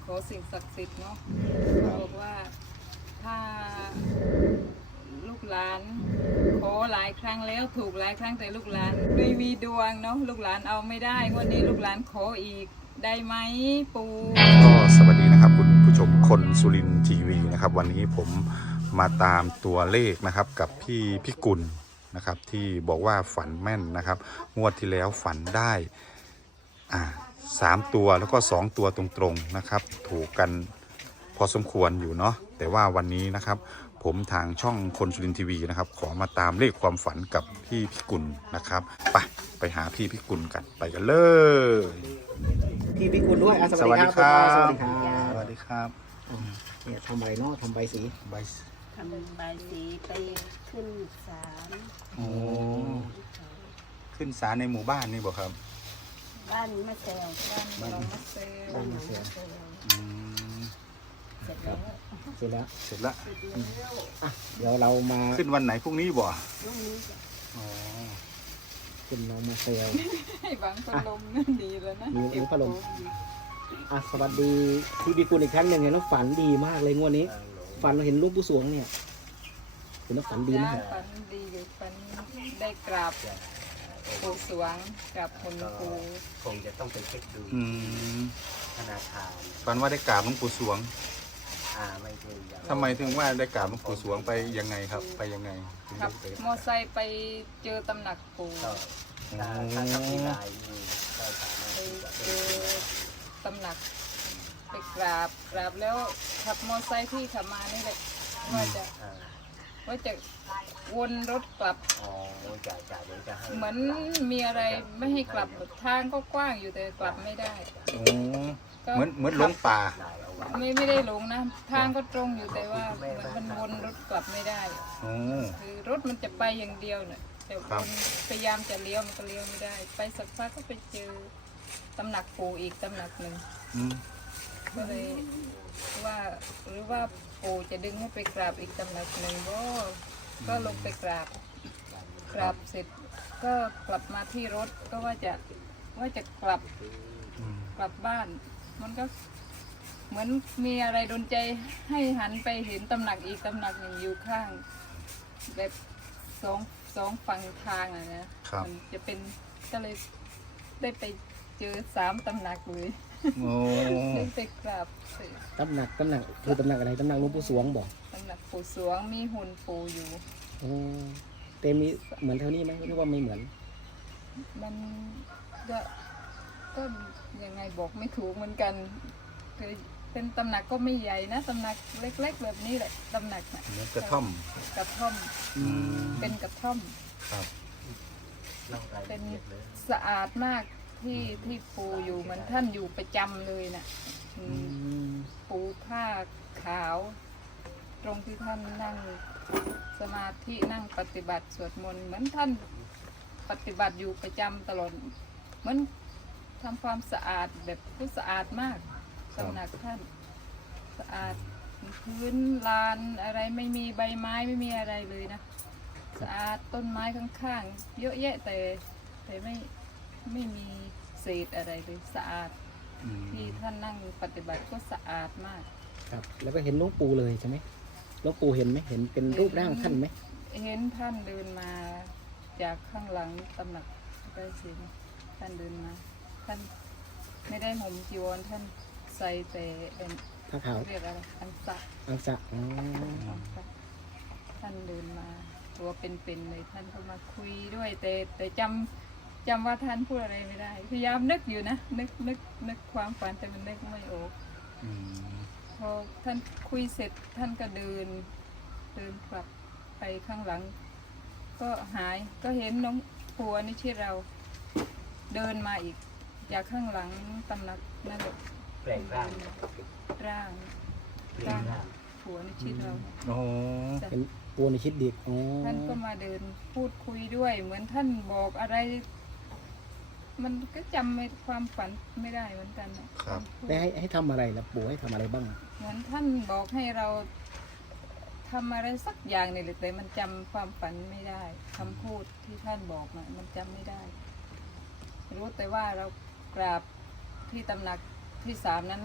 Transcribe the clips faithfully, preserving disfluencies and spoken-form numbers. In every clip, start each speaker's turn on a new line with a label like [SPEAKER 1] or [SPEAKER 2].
[SPEAKER 1] อสิ่งศักดิ์สิทธิ์เนาะเขาบอกว่าถ้าลูกหลานขอหลายครั้งแล้วถูกหลายครั้งแต่ลูกหลานไม่มีดวงเนาะลูกหลานเอาไม่ได้วันนี้ลูกหลานขออีกได้ไหมปู่
[SPEAKER 2] ก็สวัสดีนะครับคุณผู้ชมคนสุรินทร์ทีวีนะครับวันนี้ผมมาตามตัวเลขนะครับกับพี่พิกุลนะครับที่บอกว่าฝันแม่นนะครับงวดที่แล้วฝันได้อ่าสามตัวแล้วก็สองตัวตรงๆนะครับถูกกันพอสมควรอยู่เนาะแต่ว่าวันนี้นะครับผมทางช่องคนสุรินทร์ทีวีนะครับขอมาตามเลขความฝันกับพี่พิกุลนะครับไปไปหาพี่พิกุลกันไปกันเลย
[SPEAKER 3] พี่พิกุลด้วยอ่ะส
[SPEAKER 2] ส
[SPEAKER 3] วั
[SPEAKER 2] วั
[SPEAKER 3] ส
[SPEAKER 2] ส
[SPEAKER 3] ดี
[SPEAKER 2] ดี
[SPEAKER 3] ค
[SPEAKER 2] ค
[SPEAKER 3] รั
[SPEAKER 2] รั
[SPEAKER 3] บบ สวัส
[SPEAKER 2] ส
[SPEAKER 3] ดีครับ
[SPEAKER 2] วัสดีครับ
[SPEAKER 3] อ่าเนี่ยทำอะไรเนาะทำใบสี
[SPEAKER 2] ใบ
[SPEAKER 4] ทำใบสีไปขึ้นศาล
[SPEAKER 2] โอ้ขึ้นศาลในหมู่บ้านนี่บอกครับ
[SPEAKER 4] บ้านมะแซว
[SPEAKER 1] บ้านหนองมะเซล
[SPEAKER 3] บ้านมาเสีย
[SPEAKER 2] อืม
[SPEAKER 4] เสร็จแล้ว
[SPEAKER 3] เสร็จแล้ว
[SPEAKER 2] เสร็จละ
[SPEAKER 3] อ่ะเดี๋ยวเรามา
[SPEAKER 2] ขึ้นวันไหนพรุ่งนี้บ่
[SPEAKER 4] ลูกนี้จะ
[SPEAKER 2] อ๋อ
[SPEAKER 3] ขึ้นน้องมาเซล
[SPEAKER 1] ให้บังพัดลมนั่นดีแล้วนะ
[SPEAKER 3] มีมีพัดลม อ่ะสวัสดีพี่พิกุลอีกครั้งหนึ่งเห็นว่าฝันดีมากเลยงวดนี้ ฝันเราเห็นรูปผู้สวงเนี่ยเห็นว่าฝันดีมาก
[SPEAKER 1] ฝันดีเลยฝันได้กราบปู่สวงกับคนปู่
[SPEAKER 5] คงจะต้องไปเช็คดู
[SPEAKER 2] อืม
[SPEAKER 5] ธนาคาร
[SPEAKER 2] ฝันว่าได้กราบหลวงปู่สวง
[SPEAKER 5] อ่าไม่ใช่ยัง
[SPEAKER 2] ทำไมถึงว่าได้กราบหลวงปู่สวงไปยังไงครับ ไปยังไงถึง
[SPEAKER 1] ขั
[SPEAKER 2] ได้
[SPEAKER 1] บ
[SPEAKER 2] ไป
[SPEAKER 1] มอไซค์ไปเจอตำหนักปู่
[SPEAKER 5] ก็ถ้าถ้าทำที่ลายนี่ก็สามารถ
[SPEAKER 1] ไป
[SPEAKER 5] ที่จะ
[SPEAKER 1] เจอตำหนักไปกราบกราบแล้วขับมอไซค์ที่ขับมานี่แหละว่าจะ
[SPEAKER 5] อ่า
[SPEAKER 1] ว่าจะวนรถกลับ
[SPEAKER 5] อ๋อจ่ายจ่ายเดี๋ยวจะให้
[SPEAKER 1] เหมือนมีอะไรไม่ให้กลับทางก็กว้างอยู่แต่กลับไม่ได้
[SPEAKER 2] โอ้
[SPEAKER 1] ก็
[SPEAKER 2] เหมือนเหมือนหลงป่า
[SPEAKER 5] ลายเอาไว้
[SPEAKER 1] ไม่ไม่ได้หลงนะทางก็ตรงอยู่แต่ว่ามันมันวนรถกลับไม่ได้
[SPEAKER 2] โอ้
[SPEAKER 1] คือรถมันจะไปอย่างเดียวเนี่ยแต่
[SPEAKER 2] ครับ
[SPEAKER 1] มันพยายามจะเลี้ยวมันก็เลี้ยวไม่ได้ ไปสักพักก็ไปเจอตำหนักปู่อีกตำหนักหนึ่ง
[SPEAKER 2] อืม
[SPEAKER 1] ก็เลยว่าหรือว่าปู่จะดึงให้ไปกราบอีกตำหนักหนึ่งก็ก็ลงไปกราบกราบเสร็จก็กลับมาที่รถก็ว่าจะว่าจะกลับ
[SPEAKER 2] อืม
[SPEAKER 1] กลับบ้าน มันก็เหมือนมีอะไรดลใจให้หันไปเห็นตำหนักอีกตำหนักหนึ่งอยู่ข้าง แบบสองสองฝั่งทางอะนะครับ มันจะเป็นก็เลยได้ไปเจอสามตำหนักเลย
[SPEAKER 2] โอ้
[SPEAKER 1] ได้ไปกราบเสร็จ
[SPEAKER 3] ตำหนักตำหนักคือตำหนักอะไรตำหนักหลวงปู่สวงบอก
[SPEAKER 1] ตำหนักปู่สวงมีหุ่นปู่อยู่
[SPEAKER 3] โอ้เต็มนี้เหมือนเท่านี้ไหมหรือว่าไม่เหมือน
[SPEAKER 1] มันก็ก็ยังไงบอกไม่ถูกเหมือนกันคือเป็นตำหนักก็ไม่ใหญ่นะตำหนักเล็ก ๆ แบบนี้แหละตำหนักน่ะ
[SPEAKER 2] เหมือนกระท่อม
[SPEAKER 1] กระท่อม
[SPEAKER 2] อืม
[SPEAKER 1] เป็นกระท่อม
[SPEAKER 2] ครับ
[SPEAKER 5] เล่าราย
[SPEAKER 1] เป็
[SPEAKER 5] ละ
[SPEAKER 1] น
[SPEAKER 5] เอียดเลย
[SPEAKER 1] สะอาดมากที่ที่ปูอยู่เหมือนท่านอยู่ประจำเลยนะ่ะอื
[SPEAKER 3] อื
[SPEAKER 1] ม
[SPEAKER 3] ม
[SPEAKER 1] ปูผ้าขาว ตรงที่ท่านนั่งสมาธินั่งปฏิบัติสวดมนต์เหมือนท่านปฏิบัติอยู่ประจำตลอดเหมือนทำความสะอาดแบบผู้สะอาดมากตำหนักท่านสะอาดพื้นลานอะไรไม่มีใบไม้ไม่มีอะไรเลยนะสะอาดต้นไม้ข้างๆเยอะแยะแต่แต่ไม่ไม่มีเศษอะไรเลยสะอาด
[SPEAKER 2] อืม
[SPEAKER 1] ที่ท่านนั่งปฏิบัติก็สะอาดมาก
[SPEAKER 3] ครับ แล้วก็เห็นหลวงปู่เลยใช่ไหมหลวงปู่เห็นไหมเห็นเป็นรูปร่างท่านไหม
[SPEAKER 1] เห็นท่านเดินมาจากข้างหลังตำหนักได้สิท่านเดินมา ท่านไม่ได้ห่มจีวรท่านใส่แต่เป็น
[SPEAKER 3] ผ้าขาว
[SPEAKER 1] เรียกอะไรอันสะ
[SPEAKER 3] อังสะอ๋อ
[SPEAKER 1] อังสะท่านเดินมา ตัวเป็นๆเลยท่านก็มาคุยด้วย แต่แต่จำจำว่าท่านพูดอะไรไม่ได้ พยายามนึกอยู่นะนึกนึกนึกความฝันแต่มันนึกไม่ออก
[SPEAKER 2] อืม
[SPEAKER 1] พอท่านคุยเสร็จท่านก็เดิน เดินกลับไปข้างหลัง ก็หายก็เห็นน้องผัวนี่ที่เราเดินมาอีกจากข้างหลังตำหนักนั่นแหละ
[SPEAKER 5] แปลงร่าง
[SPEAKER 1] ร่าง
[SPEAKER 5] เปลี่ยนร่าง
[SPEAKER 1] ผัวนี่ที่เรา
[SPEAKER 2] โอ้
[SPEAKER 1] จ้ะ
[SPEAKER 3] เป็นปูในคิดดีอ๋อ
[SPEAKER 1] ท่านก็มาเดินพูดคุยด้วย เหมือนท่านบอกอะไร มันก็จำไม่ความฝันไม่ได้เหมือนกันนะครับ
[SPEAKER 3] ได้ให้ให้ทำอะไรแล้วปู่ให้ทำอะไรบ้าง
[SPEAKER 1] เหมือนท่านบอกให้เราทำอะไรสักอย่างนี่แหละแต่มันจำความฝันไม่ได้คำพูดที่ท่านบอกมามันจำไม่ได้ รู้แต่ว่าเรากราบที่ตำหนักที่สามนั้น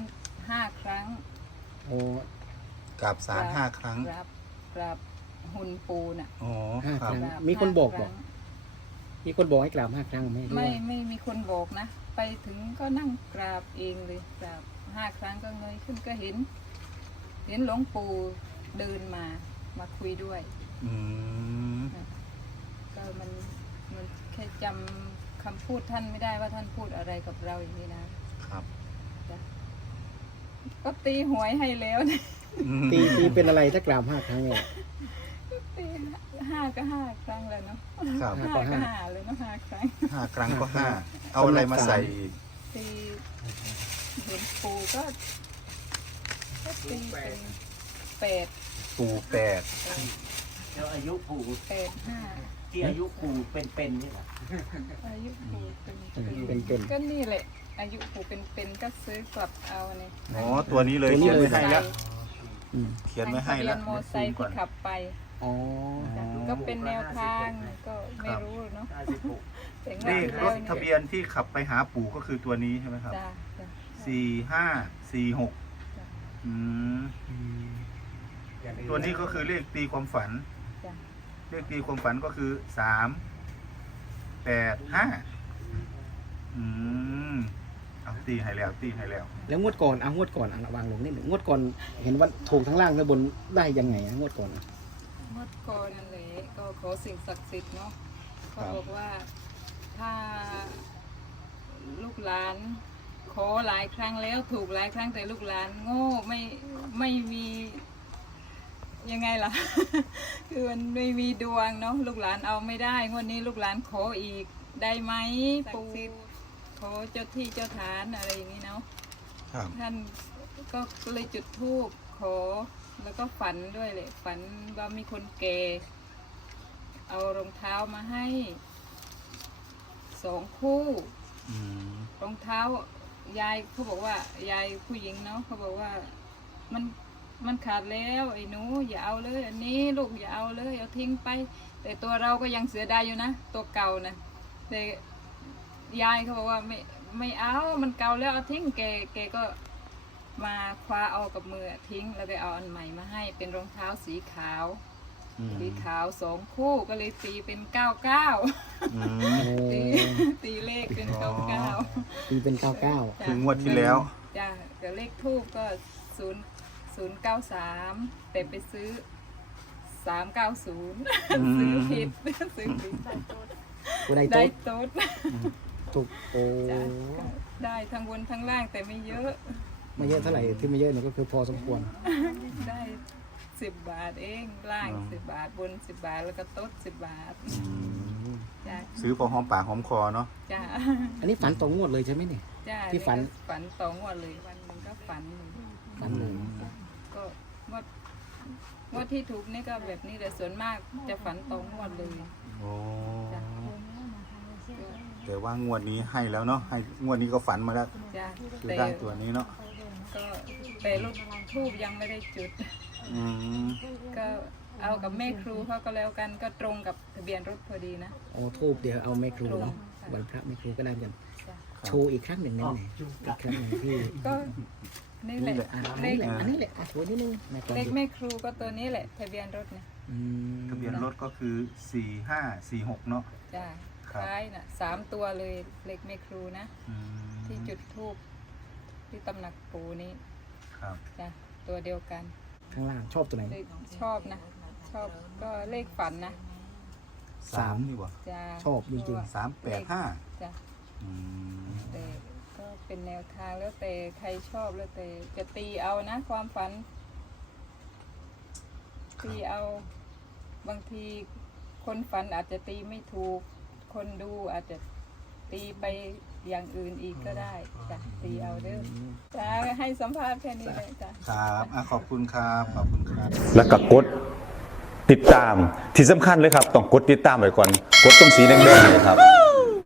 [SPEAKER 1] ห้าครั้ง
[SPEAKER 3] โอ้
[SPEAKER 2] กราบศาลห้าครั้ง
[SPEAKER 1] กราบกราบหุ่นปูน่ะ
[SPEAKER 2] อ๋อ
[SPEAKER 3] ห้า
[SPEAKER 2] ค
[SPEAKER 3] ครับ รั้ง
[SPEAKER 1] กราบ
[SPEAKER 3] มีคนบอก
[SPEAKER 1] ห้า
[SPEAKER 3] บอก
[SPEAKER 1] รั้ง
[SPEAKER 3] มีคนบอกให้กราบห้าครั้งไหมหรือ
[SPEAKER 1] ไม่
[SPEAKER 3] ว่า
[SPEAKER 1] ไม่มีคนบอกนะ ไปถึงก็นั่งกราบเองเลยกราบห้าครั้งก็เงยขึ้นก็เห็น เห็นหลวงปู่เดินมามาคุยด้วย
[SPEAKER 2] อืม
[SPEAKER 1] ก็มันมันแค่จำคำพูดท่านไม่ได้ว่าท่านพูดอะไรกับเราอย่างนี้นะครับ จ้ะก็ตีหวยให้แล้วนะ
[SPEAKER 3] ตีตีเป็นอะไรถ้ากราบห้าครั้งเนี่ย
[SPEAKER 1] ตีห้าก็ห้าครั้งแล้วเนาะ
[SPEAKER 2] ครับ
[SPEAKER 1] ห้าก็ห้าเลยเนาะห้าครั้ง
[SPEAKER 2] ห้าครั้งก็ห้าเอาอะไรมาใส่อีก
[SPEAKER 1] ตีเห็นปูก็ก็ตีเป็นแปด
[SPEAKER 2] ปูแปด
[SPEAKER 5] แล้วอายุปู่
[SPEAKER 1] แปดห้า
[SPEAKER 5] ที่อายุปู่เป็นๆนี่แหละ
[SPEAKER 1] อายุปูเป็น
[SPEAKER 3] เออเป็นเป็น
[SPEAKER 1] ก็นี่แหละ อายุปูเป็นเป็นก็ซื้อกลับเอาเนี่ย
[SPEAKER 2] อ๋อตัวนี้เลย
[SPEAKER 3] ตัวนี้
[SPEAKER 2] เขียน
[SPEAKER 3] เลย
[SPEAKER 2] ไว้ให้แล้ว
[SPEAKER 3] อืม
[SPEAKER 2] เขียนไว้ให้
[SPEAKER 1] ทะเบี
[SPEAKER 2] แล้
[SPEAKER 1] ยน
[SPEAKER 2] ว
[SPEAKER 1] มอไซค์ที่ขับไป
[SPEAKER 3] อ๋อ
[SPEAKER 1] จ้ะก็เป็นแนวทางก็ไม่รู้เนาะ
[SPEAKER 5] ห้าสิบหก
[SPEAKER 1] แต่ง
[SPEAKER 2] เล
[SPEAKER 1] วด
[SPEAKER 2] ข
[SPEAKER 1] ที่
[SPEAKER 2] ร
[SPEAKER 1] แล้ว
[SPEAKER 2] ถ
[SPEAKER 1] นี่
[SPEAKER 2] ทะเบียนที่ขับไปหาปู่ก็คือตัวนี้ใช่ไหมครับ
[SPEAKER 1] จ้ะจ้ะ
[SPEAKER 2] สี่ห้าสี่หก
[SPEAKER 1] จ้ะ
[SPEAKER 2] อืมตัวนี้ก็คือเลขตีความฝัน
[SPEAKER 1] จ้ะ
[SPEAKER 2] เลขตีความฝันก็คือสามแปดห้าอืมเอาตีให้แล้วตีให้แล้ว
[SPEAKER 3] แล้วงวดก่อนเอางวดก่อนอ่ะวางลงนิดหนึ่งงวดก่อนเห็นว่าถูกทั้งล่างและบนได้ยังไงอะงวดก่อนอะ
[SPEAKER 1] เมื่อก่อนนั่นแหละก็ขอสิ่งศักดิ์สิทธิ์เนาะ
[SPEAKER 2] ครั
[SPEAKER 1] เขา
[SPEAKER 2] บ
[SPEAKER 1] บอกว่าถ้าลูกหลานขอหลายครั้งแล้วถูกหลายครั้งแต่ลูกหลานโง่ไม่ไม่มียังไงล่ะ คือมันไม่มีดวงเนาะลูกหลานเอาไม่ได้งวดนี้ลูกหลานขออีกได้ไหมปู่ขอเจ้าที่เจ้าฐานอะไรอย่างนี้เนาะ
[SPEAKER 2] ครับ
[SPEAKER 1] ท่านก็เลยจุดธูปขอแล้วก็ฝันด้วยเลยฝันว่ามีคนแก่เอารองเท้ามาให้สองคู่
[SPEAKER 2] อืม
[SPEAKER 1] รองเท้ายายเขาบอกว่ายายผู้หญิงเนาะเขาบอกว่ามันมันขาดแล้วไอ้หนูอย่าเอาเลย อันนี้ลูกอย่าเอาเลยเอาทิ้งไป แต่ตัวเราก็ยังเสียดายอยู่นะตัวเก่านะแต่ยายเขาบอกว่าไม่ไม่เอามันเก่าแล้วเอาทิ้งแกแกก็มาคว้าเอากับมือทิ้งแล้วก็เอาอันใหม่มาให้เป็นรองเท้าสีขาว
[SPEAKER 2] อืม
[SPEAKER 1] สีขาวสองคู่ก็เลยตีเป็นเก้าเก้า
[SPEAKER 2] อืม
[SPEAKER 3] โอ้
[SPEAKER 1] ตีตีเลขเป็นเก้าเก้า
[SPEAKER 3] ตีเป็นเก้าเก้า
[SPEAKER 2] คืองวดที่แล้ว
[SPEAKER 1] จ้ะแต่เลขทูบก็ศูนย์ศูนย์เก้าสามแต่ไปซื้อสามเก้าศูนย์
[SPEAKER 2] อืม
[SPEAKER 1] ซื้อผิดซื้อผิด
[SPEAKER 3] ตัวใด
[SPEAKER 1] ได้
[SPEAKER 3] โต๊ด
[SPEAKER 1] โต๊ด
[SPEAKER 3] ถูกโอ้
[SPEAKER 1] จ้ะก็ได้ทั้งบนทั้งล่างแต่ไม่เยอะ
[SPEAKER 3] ไม่เยอะเท่าไหร่ที่ไม่เยอะเนี่ยก็คือพอสมควร
[SPEAKER 1] ได้สิบบาทเองล่าง
[SPEAKER 2] อ๋อ
[SPEAKER 1] สิบบาทบนสิบบาทแล้วก็โต๊ดสิบบาท
[SPEAKER 2] อืม
[SPEAKER 1] จ้ะ
[SPEAKER 2] ซื้อพอหอมปากหอมคอเนาะ
[SPEAKER 1] จ้ะ
[SPEAKER 3] อันนี้ฝันต่องวดเลยใช่ไหมเนี่ย
[SPEAKER 1] จ้ะ
[SPEAKER 3] ที่ฝัน
[SPEAKER 1] ก็ฝันต่องวดเลยวันหนึ่งก็ฝันหนึ่ง
[SPEAKER 3] ฝันเลย
[SPEAKER 1] ก็งวดงวดที่ถูกนี่ก็แบบนี้แต่ส่วนมากจะฝันต่องวดเลย
[SPEAKER 2] โอ้
[SPEAKER 1] จ้ะ
[SPEAKER 2] แต่ว่างวดนี้ให้แล้วเนาะให้งวดนี้ก็ฝันมาแล้ว
[SPEAKER 1] จ้ะ
[SPEAKER 2] คือ
[SPEAKER 1] แต่
[SPEAKER 2] ได้ตัวนี้เนาะ
[SPEAKER 1] ก็แต่ลูกทูบยังไม่ได้จุด
[SPEAKER 2] อืม
[SPEAKER 1] ก็เอากับแม่ครูเขาก็แล้วกันก็ตรงกับทะเบียนรถพอดีนะ
[SPEAKER 3] โอ้ทูบเดี๋ยวเอาแม่ครูเนาะ
[SPEAKER 1] ค่ะ
[SPEAKER 3] วันพระแม่ครูก็ได้กัน
[SPEAKER 1] จ้ะ
[SPEAKER 3] โชว์อีกครั้งหนึ่งนั่นไงอีกครั้งหนึ่งที่
[SPEAKER 1] ก็นี่แหละ
[SPEAKER 3] อ่ะอัน
[SPEAKER 1] เล
[SPEAKER 3] นี้
[SPEAKER 1] ข
[SPEAKER 3] แหละอันนี้แหละอ่ะโชว์นิดนึงแม่ก่อน
[SPEAKER 1] เลข
[SPEAKER 3] ดิ
[SPEAKER 1] แม่ครูก็ตัวนี้แหละทะเบียนรถเนี่ย
[SPEAKER 3] อืม
[SPEAKER 2] ทะเบียนรถก็คือสี่ห้าสี่หกเนาะ
[SPEAKER 1] จ้ะ
[SPEAKER 2] ครับ
[SPEAKER 1] ท้ายน่ะสามตัวเลยเลขแม่ครูนะ
[SPEAKER 2] อืม
[SPEAKER 1] ที่จุดทูบที่ตำหนักปูนี้
[SPEAKER 2] ครับ
[SPEAKER 1] จ้ะตัวเดียวกัน
[SPEAKER 3] ข้างล่างชอบตัวไหน
[SPEAKER 1] เลขชอบนะ ชอบก็เลขฝันนะ
[SPEAKER 3] สาม
[SPEAKER 2] นี่วะ
[SPEAKER 1] จะ
[SPEAKER 3] ชอบจริง
[SPEAKER 2] สามแปดห้า
[SPEAKER 1] จ้ะ
[SPEAKER 2] อืม
[SPEAKER 1] แต่ก็เป็นแนวทางแล้วแต่ใครชอบแล้วแต่จะตีเอานะความฝัน ตีเอาบางทีคนฝันอาจจะตีไม่ถูก คนดูอาจจะตีไปอย่างอื่นอีกก็ได้จ้ะตีเอาเด้อจ้ะให้สัมภาษณ์แค่นี้เลยจ้ะ
[SPEAKER 2] ครับอ่ะขอบคุณครับขอบคุณครับ
[SPEAKER 6] แล้วก็กดติดตามที่สำคัญเลยครับ ต้องกดติดตามไว้ก่อน กดตรงสีแดงๆเลยครับ